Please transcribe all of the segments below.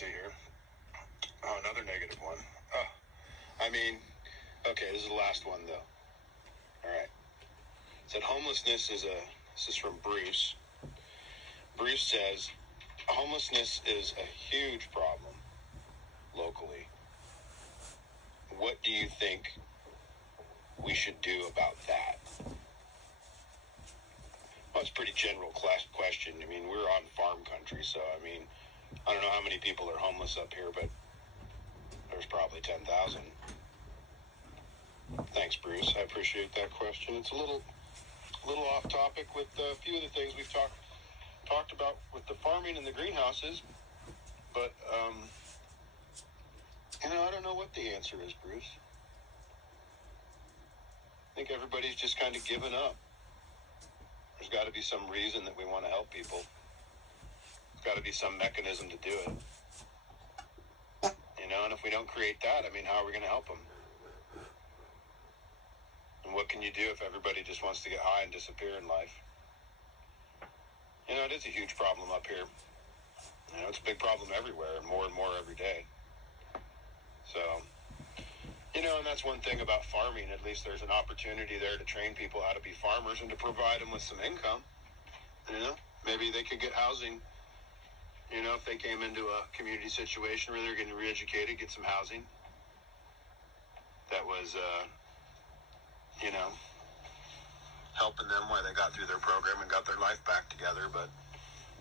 see here. Oh, another negative one. Okay, this is the last one, though. All right. It said homelessness this is from Bruce. Bruce says, homelessness is a huge problem locally. What do you think we should do about that? Well, it's a pretty general question. I mean, we're on farm country, so, I don't know how many people are homeless up here, but there's probably 10,000. Thanks, Bruce. I appreciate that question. It's a little off topic with a few of the things we've talked about with the farming and the greenhouses, but I don't know what the answer is, Bruce. I think everybody's just kind of given up. There's got to be some reason that we want to help people. There's got to be some mechanism to do it. And if we don't create that, how are we going to help them? And what can you do if everybody just wants to get high and disappear in life? It is a huge problem up here. It's a big problem everywhere, and more every day. So, and that's one thing about farming. At least there's an opportunity there to train people how to be farmers and to provide them with some income. Maybe they could get housing. If they came into a community situation where they're getting re-educated, get some housing. That was, helping them while they got through their program and got their life back together. But,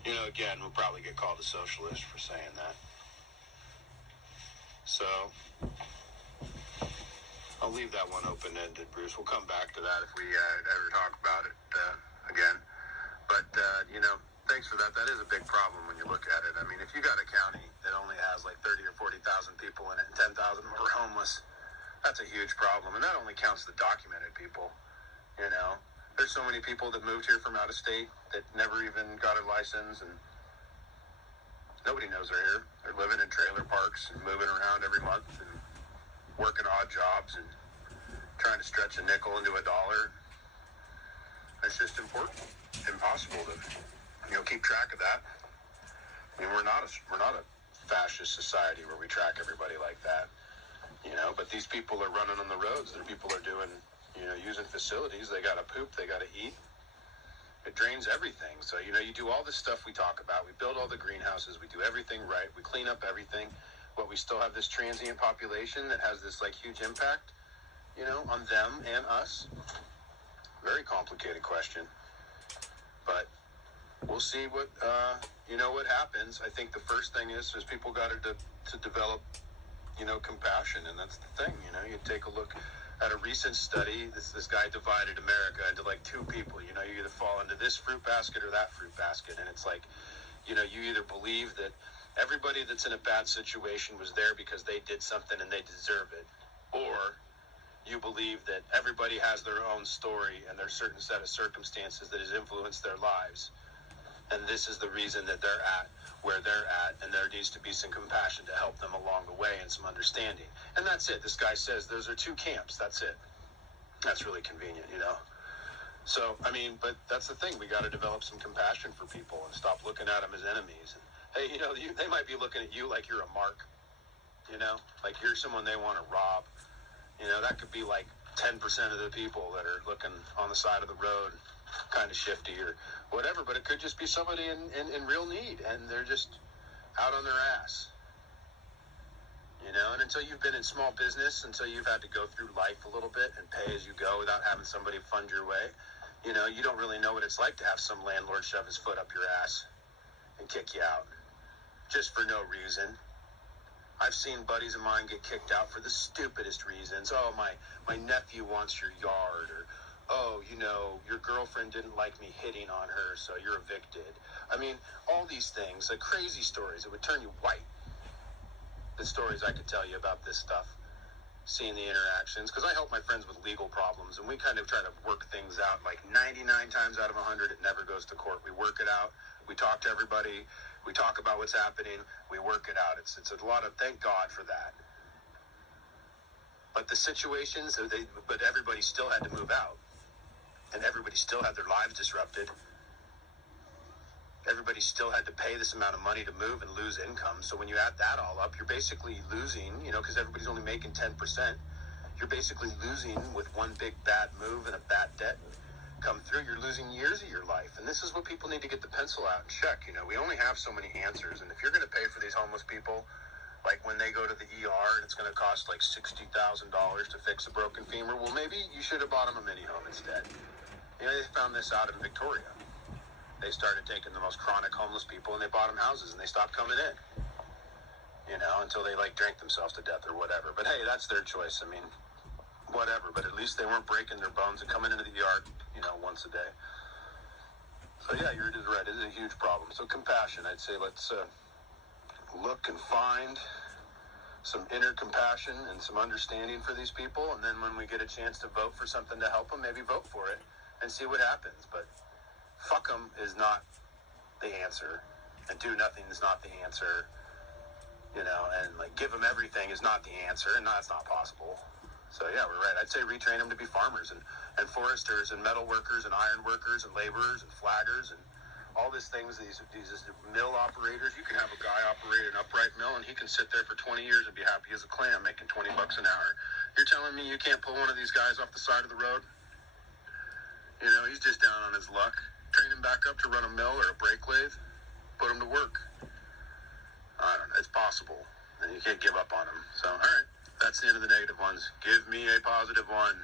again, we'll probably get called a socialist for saying that. So, I'll leave that one open-ended, Bruce. We'll come back to that if we ever talk about it again. But, thanks for that. That is a big problem when you look at it. If you got a county that only has like 30 or 40,000 people in it and 10,000 are homeless, that's a huge problem. And that only counts the documented people, There's so many people that moved here from out of state that never even got a license, and nobody knows they're here. They're living in trailer parks and moving around every month and working odd jobs and trying to stretch a nickel into a dollar. It's just impossible to, keep track of that. We're not a fascist society where we track everybody like that, But these people are running on the roads. Their people are doing, using facilities. They got to poop. They got to eat. It drains everything. So, you do all this stuff we talk about. We build all the greenhouses. We do everything right. We clean up everything. But we still have this transient population that has this, huge impact, on them and us. Very complicated question. But we'll see what happens. I think the first thing is people got to develop, compassion. And that's the thing, you take a look at a recent study. This guy divided America into two people. You either fall into this fruit basket or that fruit basket. And it's you either believe that everybody that's in a bad situation was there because they did something and they deserve it, or you believe that everybody has their own story and there's a certain set of circumstances that has influenced their lives, and this is the reason that they're at where they're at, and there needs to be some compassion to help them along the way and some understanding. And that's it. This guy says those are two camps. That's it. That's really convenient, So, but that's the thing. We got to develop some compassion for people and stop looking at them as enemies. And, hey, they might be looking at you like you're a mark, like you're someone they want to rob. That could be 10% of the people that are looking on the side of the road, kind of shifty or whatever, but it could just be somebody in real need, and they're just out on their ass. And until you've been in small business, until you've had to go through life a little bit and pay as you go without having somebody fund your way, you don't really know what it's like to have some landlord shove his foot up your ass and kick you out just for no reason. I've seen buddies of mine get kicked out for the stupidest reasons. Oh, my nephew wants your yard, or, oh, your girlfriend didn't like me hitting on her, so you're evicted. All these things, crazy stories that would turn you white. The stories I could tell you about this stuff, seeing the interactions, because I help my friends with legal problems, and we kind of try to work things out. 99 times out of 100, it never goes to court. We work it out. We talk to everybody. We talk about what's happening. We work it out. It's a lot of, thank God for that. But the situations, but everybody still had to move out, and everybody still had their lives disrupted. everybody still had to pay this amount of money to move and lose income. So when you add that all up, you're basically losing, because everybody's only making 10%. You're basically losing with one big bad move and a bad debt come through. You're losing years of your life. And this is what people need to get the pencil out and check. We only have so many answers. And if you're going to pay for these homeless people, like when they go to the ER and it's going to cost like $60,000 to fix a broken femur, well, maybe you should have bought them a mini home instead. They found this out in Victoria. They started taking the most chronic homeless people and they bought them houses and they stopped coming in, until they drank themselves to death or whatever. But hey, that's their choice. I mean, whatever. But at least they weren't breaking their bones and coming into the ER, once a day. So yeah, you're just right. It is a huge problem. So compassion, I'd say let's look and find some inner compassion and some understanding for these people. And then when we get a chance to vote for something to help them, maybe vote for it and see what happens. But fuck them is not the answer, and do nothing is not the answer, and give them everything is not the answer, and that's not possible. So yeah, we're right. I'd say retrain them to be farmers and foresters and metal workers and iron workers and laborers and flaggers and all these things, these mill operators. You can have a guy operate an upright mill and he can sit there for 20 years and be happy as a clam making $20 an hour. You're telling me you can't pull one of these guys off the side of the road? He's just down on his luck. Train him back up to run a mill or a brake lathe. Put him to work. I don't know. It's possible. And you can't give up on him. So, all right. That's the end of the negative ones. Give me a positive one.